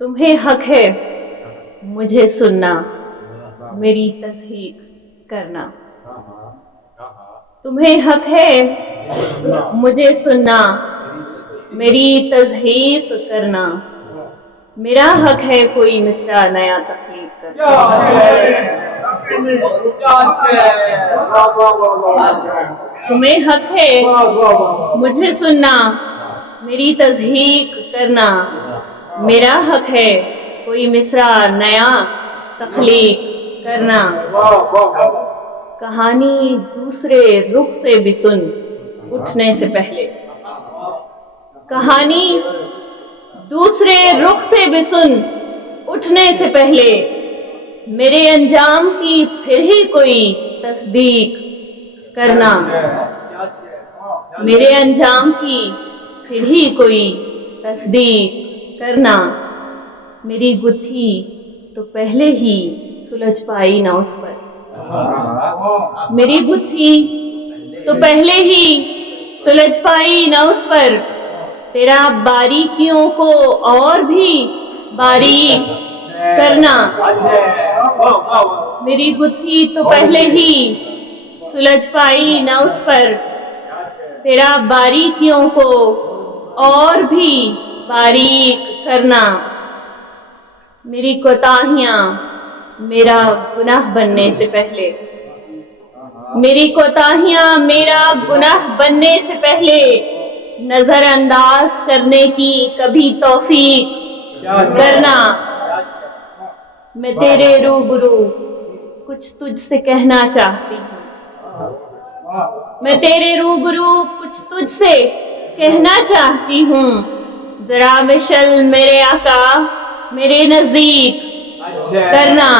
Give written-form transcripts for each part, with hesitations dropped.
तुम्हें हक है मुझे सुनना, मेरी तस्दीक करना। तुम्हें हक है मुझे सुनना, मेरी तस्दीक करना। मेरा हक है कोई मिसरा नया तख्लीक करना। तुम्हें हक है मुझे सुनना, मेरी तस्दीक करना। मेरा हक है कोई मिसरा नया तख्लीक करना। कहानी दूसरे रुख से भी सुन उठने से पहले। कहानी दूसरे रुख से भी सुन उठने से पहले। मेरे अंजाम की फिर ही कोई तस्दीक करना। मेरे अंजाम की फिर ही कोई तस्दीक करना। मेरी गुत्थी तो पहले ही सुलझ पाई ना उस पर। मेरी गुत्थी तो पहले ही सुलझ पाई ना उस पर। तेरा बारीकियों को और भी बारीक करना। मेरी गुत्थी तो पहले ही सुलझ पाई ना उस पर। तेरा बारीकियों को और भी बारीक करना। मेरी कोताहियां मेरा गुनाह बनने से पहले। मेरी कोताहियां मेरा गुनाह बनने से पहले। नजर अंदाज करने की कभी तौफीक करना। मैं तेरे रूबरू कुछ तुझसे कहना चाहती हूँ। मैं तेरे रूबरू कुछ तुझसे कहना चाहती हूँ। जरा मिशल मेरे आका मेरे नजदीक करना।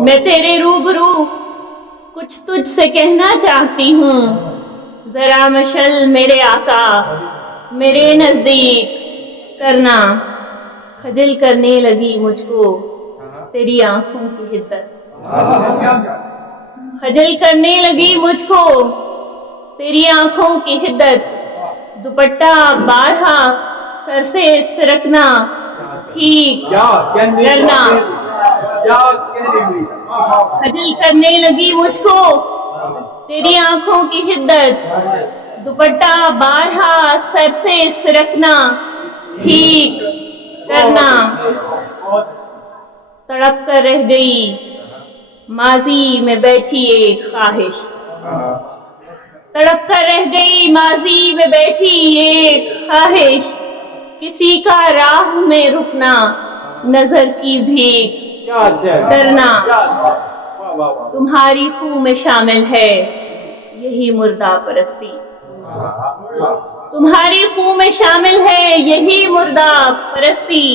मैं तेरे रूबरू कुछ तुझसे कहना चाहती हूँ। जरा मशल मेरे आका मेरे नजदीक करना। खजल करने लगी मुझको तेरी आंखों की हिद्दत। खजल करने लगी मुझको तेरी आंखों की हिद्दत। दुपट्टा बारहा सर से सिरकना ठीक करना। खजल करने लगी मुझको तेरी आंखों की हिद्दत। दुपट्टा बारहा सर से सिरकना ठीक करना। तड़प कर रह गई माजी में बैठी एक ख्वाहिश। तड़प कर रह गई माजी में बैठी एक ख्वाहिश। किसी का राह में रुकना नजर की भीख करना। तुम्हारी खूह में शामिल है यही मुर्दा परस्ती। तुम्हारी खूह में शामिल है यही मुर्दा परस्ती।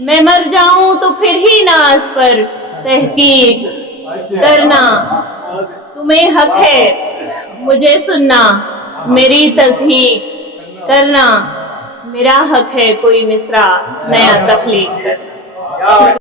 मैं मर जाऊं तो फिर ही नाज पर तहकीक करना। तुम्हें हक है मुझे सुनना, मेरी तस्दीक करना। मेरा हक है कोई मिसरा नया तख्लीक करना।